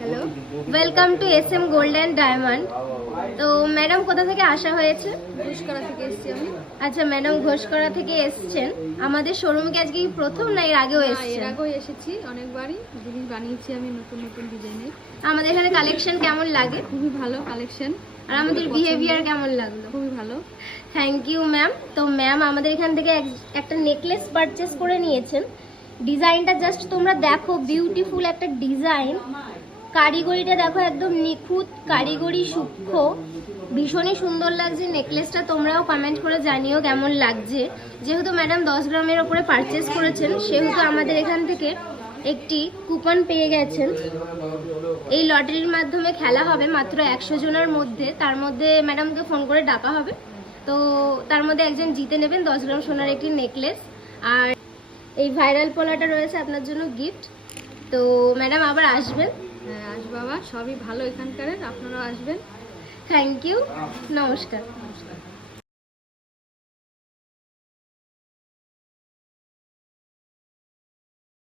Hello, welcome to SM gold and diamond. তো madam কোথা থেকে আসা হয়েছে? ঘোষকরা থেকে এসেছি আমি। আচ্ছা ম্যাডাম, ঘোষকরা থেকে এসছেন। আমাদের শোরুমে কি আজকে প্রথম না এর আগেও এর এসছেন? আগেও এসেছি, অনেকবারই জিনিস বানিয়েছি আমি নতুন নতুন ডিজাইনের। আমাদের এখানে কালেকশন কেমন লাগে? খুবই ভালো কালেকশন। আর আমাদের বিহেভিয়ার কেমন লাগলো? খুবই ভালো। Thank you ma'am. তো ম্যাম আমাদের এখান থেকে একটা নেকলেস পারচেস করে নিয়েছেন। ডিজাইনটা জাস্ট তোমরা দেখো, বিউটিফুল একটা ডিজাইন। কারিগরিটা দেখো, একদম নিখুঁত কারিগরি, সূক্ষ্ম, ভীষণই সুন্দর লাগছে নেকলেসটা। তোমরাও কমেন্ট করে জানিও কেমন লাগছে। যেহেতু ম্যাডাম 10 গ্রামের ওপরে পারচেস করেছেন, সেহেতু আমাদের এখান থেকে একটি কুপন পেয়ে গেছেন। এই লটারির মাধ্যমে খেলা হবে মাত্র 100 জনের মধ্যে। তার মধ্যে ম্যাডামকে ফোন করে ডাকা হবে, তো তার মধ্যে একজন জিতে নেবেন 10 গ্রাম সোনার একটি নেকলেস। আর এই ভাইরাল পোলাটা রয়েছে আপনার জন্য গিফট। তো ম্যাডাম আবার আসবেন। হ্যাঁ, আসবো আবার। সবই ভালো এখানকার, আপনারাও আসবেন। থ্যাংক ইউ, নমস্কার। নমস্কার।